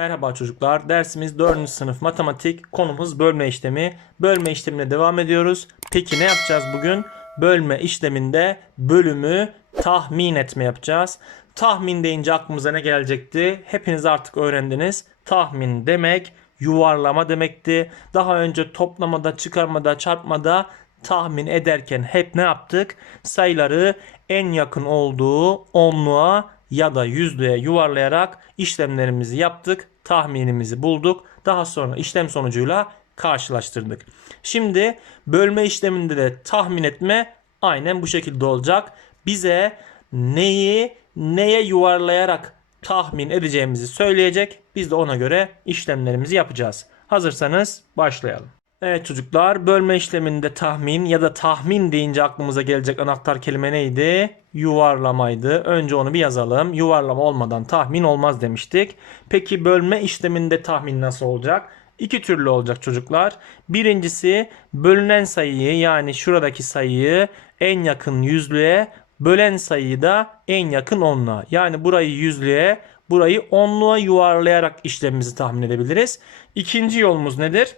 Merhaba çocuklar. Dersimiz 4. sınıf matematik. Konumuz bölme işlemi. Bölme işlemine devam ediyoruz. Peki ne yapacağız bugün? Bölme işleminde bölümü tahmin etme yapacağız. Tahmin deyince aklımıza ne gelecekti? Hepiniz artık öğrendiniz. Tahmin demek yuvarlama demekti. Daha önce toplamada, çıkarmada, çarpmada tahmin ederken hep ne yaptık? Sayıları en yakın olduğu onluğa ya da yüzlüğe yuvarlayarak işlemlerimizi yaptık. Tahminimizi bulduk. Daha sonra işlem sonucuyla karşılaştırdık. Şimdi bölme işleminde de tahmin etme aynen bu şekilde olacak. Bize neyi neye yuvarlayarak tahmin edeceğimizi söyleyecek. Biz de ona göre işlemlerimizi yapacağız. Hazırsanız başlayalım. Evet çocuklar bölme işleminde tahmin ya da tahmin deyince aklımıza gelecek anahtar kelime neydi? Yuvarlamaydı. Önce onu bir yazalım. Yuvarlama olmadan tahmin olmaz demiştik. Peki bölme işleminde tahmin nasıl olacak? İki türlü olacak çocuklar. Birincisi bölünen sayıyı yani şuradaki sayıyı en yakın yüzlüğe bölen sayıyı da en yakın onluğa. Yani burayı yüzlüğe burayı onluğa yuvarlayarak işlemimizi tahmin edebiliriz. İkinci yolumuz nedir?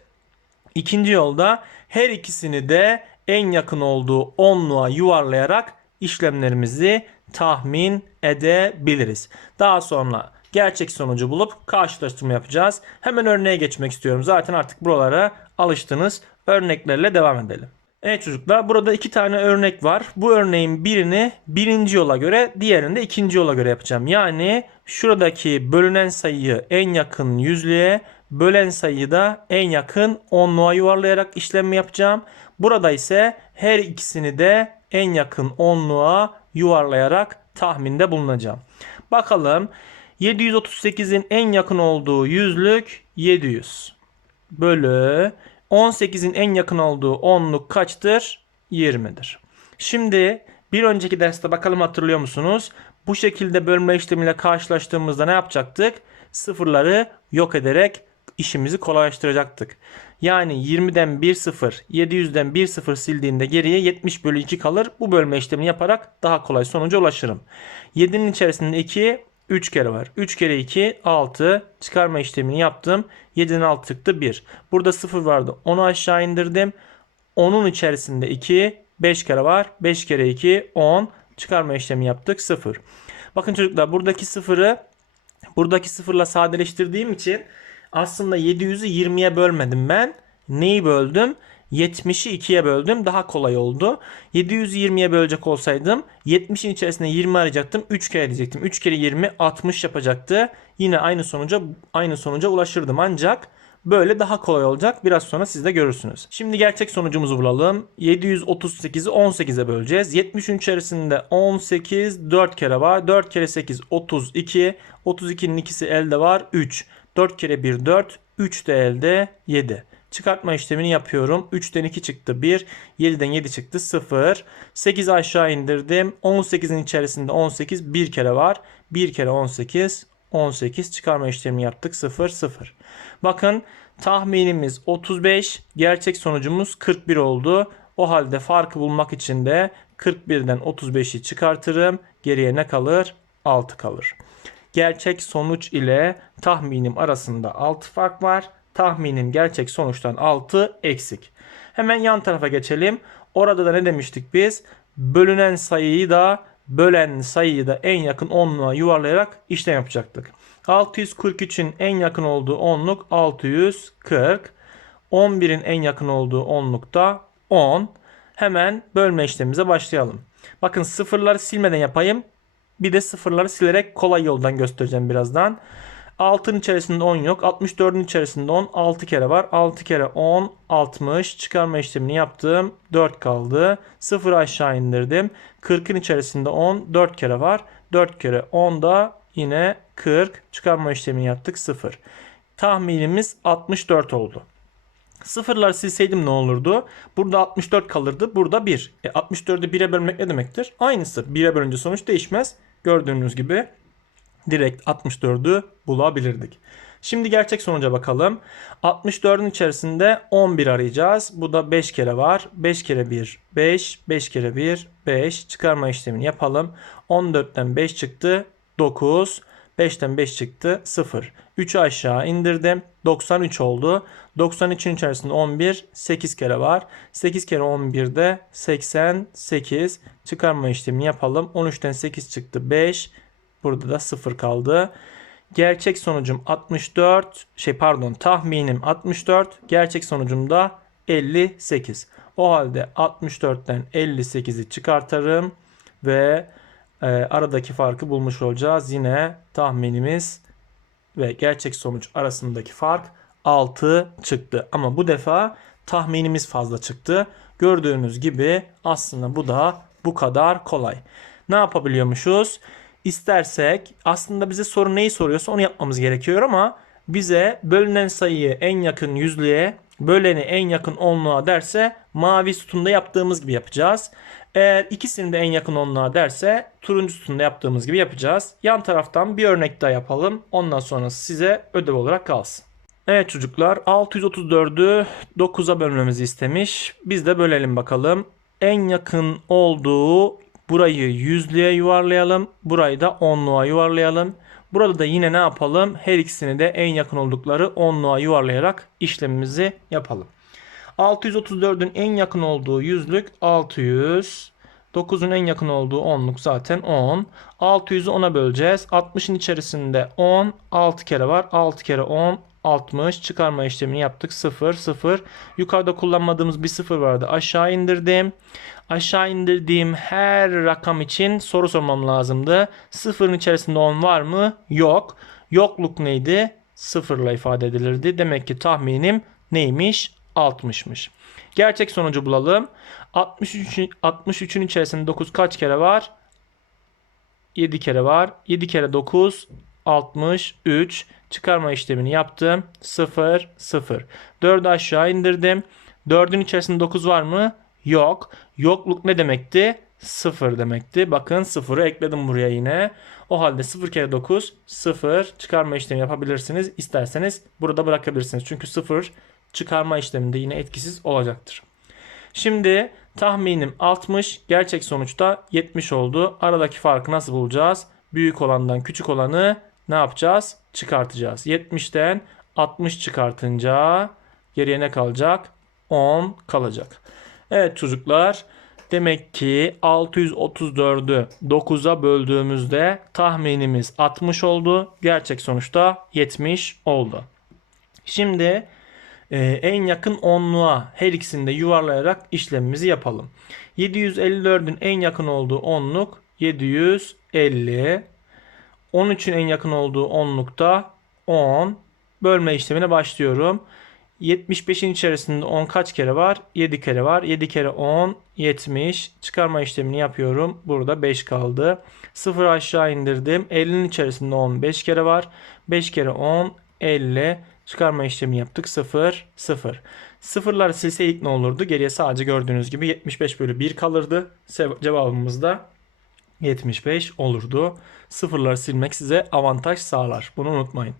İkinci yolda her ikisini de en yakın olduğu onluğa yuvarlayarak işlemlerimizi tahmin edebiliriz. Daha sonra gerçek sonucu bulup karşılaştırma yapacağız. Hemen örneğe geçmek istiyorum. Zaten artık buralara alıştınız. Örneklerle devam edelim. Evet çocuklar burada iki tane örnek var. Bu örneğin birini birinci yola göre diğerini de ikinci yola göre yapacağım. Yani şuradaki bölünen sayıyı en yakın yüzlüğe bölen sayıyı da en yakın onluğa yuvarlayarak işlem yapacağım. Burada ise her ikisini de en yakın onluğa yuvarlayarak tahminde bulunacağım. Bakalım 738'in en yakın olduğu yüzlük 700 bölü 18'in en yakın olduğu onluk kaçtır? 20'dir. Şimdi bir önceki derste bakalım hatırlıyor musunuz? Bu şekilde bölme işlemiyle karşılaştığımızda ne yapacaktık? Sıfırları yok ederek işimizi kolaylaştıracaktık. Yani 20'den 1 0, 700'den 1 0 sildiğinde geriye 70 bölü 2 kalır. Bu bölme işlemini yaparak daha kolay sonuca ulaşırım. 7'nin içerisinde 2 3 kere var. 3 kere 2 6 çıkarma işlemini yaptım. 7'den 6 çıktı 1. Burada 0 vardı. Onu aşağı indirdim. 10'un içerisinde 2 5 kere var. 5 kere 2 10 çıkarma işlemi yaptık 0. Bakın çocuklar buradaki sıfırı buradaki sıfırla sadeleştirdiğim için aslında 700'ü 20'ye bölmedim ben. Neyi böldüm? 70'i 2'ye böldüm. Daha kolay oldu. 700'ü 20'ye bölecek olsaydım 70'in içerisinde 20 arayacaktım. 3 kere diyecektim. 3 kere 20 60 yapacaktı. Yine aynı sonuca aynı sonuca ulaşırdım ancak Böyle daha kolay olacak. Biraz sonra siz de görürsünüz. Şimdi gerçek sonucumuzu bulalım. 738'i 18'e böleceğiz. 70'in içerisinde 18 4 kere var. 4 kere 8 32. 32'nin ikisi elde var 3. 4 kere 1 4. 3 de elde 7. Çıkartma işlemini yapıyorum. 3'ten 2 çıktı 1. 7'den 7 çıktı 0. 8 aşağı indirdim. 18'in içerisinde 18 bir kere var. 1 kere 18 18 çıkarma işlemi yaptık 0 0. Bakın tahminimiz 35 gerçek sonucumuz 41 oldu. O halde farkı bulmak için de 41'den 35'i çıkartırım. Geriye ne kalır? 6 kalır. Gerçek sonuç ile tahminim arasında 6 fark var. Tahminim gerçek sonuçtan 6 eksik. Hemen yan tarafa geçelim. Orada da ne demiştik biz? Bölünen sayıyı da bölen sayıyı da en yakın onluğa yuvarlayarak işlem yapacaktık. 643'ün en yakın olduğu onluk 640. 11'in en yakın olduğu onluk da 10. Hemen bölme işlemimize başlayalım. Bakın sıfırları silmeden yapayım. Bir de sıfırları silerek kolay yoldan göstereceğim birazdan. 6'nın içerisinde 10 yok. 64'ün içerisinde 10. 6 kere var. 6 kere 10 60. Çıkarma işlemini yaptım. 4 kaldı. 0 aşağı indirdim. 40'ın içerisinde 10. 4 kere var. 4 kere 10 da yine 40. Çıkarma işlemini yaptık. 0. Tahminimiz 64 oldu. Sıfırları silseydim ne olurdu? Burada 64 kalırdı. Burada 1. E 64'ü 1'e bölmek ne demektir? Aynısı. 1'e bölünce sonuç değişmez. Gördüğünüz gibi direkt 64'ü bulabilirdik. Şimdi gerçek sonuca bakalım. 64'ün içerisinde 11 arayacağız. Bu da 5 kere var. 5 kere 1 5. 5 kere 1 5. Çıkarma işlemini yapalım. 14'ten 5 çıktı. 9. 5'ten 5 çıktı 0. 3'ü aşağı indirdim. 93 oldu. 93'ün içerisinde 11 8 kere var. 8 kere 11'de 88. Çıkarma işlemini yapalım. 13'ten 8 çıktı 5. Burada da 0 kaldı. Gerçek sonucum 64. Şey pardon tahminim 64. Gerçek sonucum da 58. O halde 64'ten 58'i çıkartırım ve e, aradaki farkı bulmuş olacağız. Yine tahminimiz ve gerçek sonuç arasındaki fark 6 çıktı. Ama bu defa tahminimiz fazla çıktı. Gördüğünüz gibi aslında bu da bu kadar kolay. Ne yapabiliyormuşuz? İstersek aslında bize soru neyi soruyorsa onu yapmamız gerekiyor ama bize bölünen sayıyı en yakın yüzlüğe, böleni en yakın onluğa derse mavi sütunda yaptığımız gibi yapacağız. Eğer ikisini de en yakın onluğa derse turuncu sütunda yaptığımız gibi yapacağız. Yan taraftan bir örnek daha yapalım. Ondan sonra size ödev olarak kalsın. Evet çocuklar 634'ü 9'a bölmemizi istemiş. Biz de bölelim bakalım. En yakın olduğu burayı yüzlüğe yuvarlayalım. Burayı da onluğa yuvarlayalım. Burada da yine ne yapalım? Her ikisini de en yakın oldukları onluğa yuvarlayarak işlemimizi yapalım. 634'ün en yakın olduğu yüzlük 600. 9'un en yakın olduğu onluk zaten 10. 600'ü 10'a böleceğiz. 60'ın içerisinde 10. 6 kere var. 6 kere 10. 60 çıkarma işlemini yaptık 0 0 yukarıda kullanmadığımız bir 0 vardı aşağı indirdim aşağı indirdiğim her rakam için soru sormam lazımdı sıfırın içerisinde 10 var mı yok yokluk neydi sıfırla ifade edilirdi demek ki tahminim neymiş 60'mış gerçek sonucu bulalım 63 63'ün içerisinde 9 kaç kere var 7 kere var 7 kere 9 63 çıkarma işlemini yaptım. 0 0. 4'ü aşağı indirdim. 4'ün içerisinde 9 var mı? Yok. Yokluk ne demekti? 0 demekti. Bakın 0'ı ekledim buraya yine. O halde 0 kere 9 0 çıkarma işlemi yapabilirsiniz. İsterseniz burada bırakabilirsiniz. Çünkü 0 çıkarma işleminde yine etkisiz olacaktır. Şimdi tahminim 60, gerçek sonuçta 70 oldu. Aradaki farkı nasıl bulacağız? Büyük olandan küçük olanı ne yapacağız? Çıkartacağız. 70'ten 60 çıkartınca geriye ne kalacak? 10 kalacak. Evet çocuklar. Demek ki 634'ü 9'a böldüğümüzde tahminimiz 60 oldu. Gerçek sonuçta 70 oldu. Şimdi e, en yakın onluğa her ikisini de yuvarlayarak işlemimizi yapalım. 754'ün en yakın olduğu onluk 750. 13'ün en yakın olduğu onlukta 10. Bölme işlemine başlıyorum. 75'in içerisinde 10 kaç kere var? 7 kere var. 7 kere 10 70. Çıkarma işlemini yapıyorum. Burada 5 kaldı. 0 aşağı indirdim. 50'nin içerisinde 10 5 kere var. 5 kere 10 50. Çıkarma işlemi yaptık. 0 0. Sıfırları silseydik ne olurdu? Geriye sadece gördüğünüz gibi 75 bölü 1 kalırdı. Cevabımız da 75 olurdu. Sıfırları silmek size avantaj sağlar. Bunu unutmayın.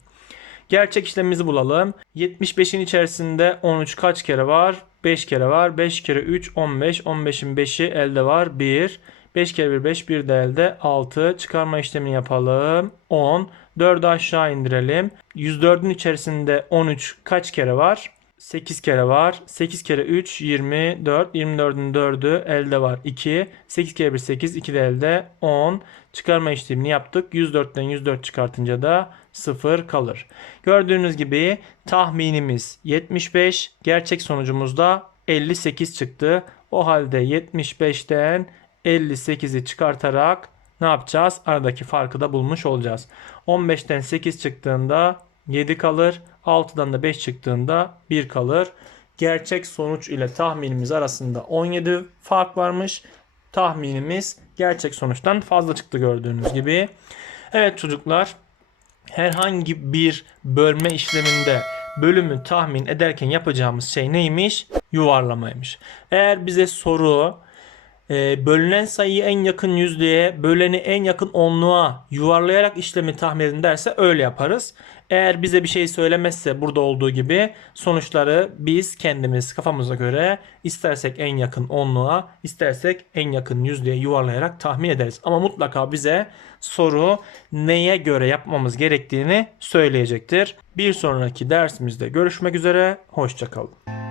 Gerçek işlemimizi bulalım. 75'in içerisinde 13 kaç kere var? 5 kere var. 5 kere 3 15. 15'in 5'i elde var. 1. 5 kere 1 5 1 de elde 6. Çıkarma işlemini yapalım. 10. 4'ü aşağı indirelim. 104'ün içerisinde 13 kaç kere var? 8 kere var. 8 kere 3 24. 24'ün 4'ü elde var 2. 8 kere 1 8. 2 de elde 10. Çıkarma işlemini yaptık. 104'ten 104 çıkartınca da 0 kalır. Gördüğünüz gibi tahminimiz 75. Gerçek sonucumuz da 58 çıktı. O halde 75'ten 58'i çıkartarak ne yapacağız? Aradaki farkı da bulmuş olacağız. 15'ten 8 çıktığında 7 kalır. 6'dan da 5 çıktığında 1 kalır. Gerçek sonuç ile tahminimiz arasında 17 fark varmış. Tahminimiz gerçek sonuçtan fazla çıktı gördüğünüz gibi. Evet çocuklar herhangi bir bölme işleminde bölümü tahmin ederken yapacağımız şey neymiş? Yuvarlamaymış. Eğer bize soru e, bölünen sayıyı en yakın yüzlüğe, böleni en yakın onluğa yuvarlayarak işlemi tahmin edin derse öyle yaparız. Eğer bize bir şey söylemezse burada olduğu gibi sonuçları biz kendimiz kafamıza göre istersek en yakın onluğa, istersek en yakın yüzlüğe yuvarlayarak tahmin ederiz. Ama mutlaka bize soru neye göre yapmamız gerektiğini söyleyecektir. Bir sonraki dersimizde görüşmek üzere. Hoşçakalın.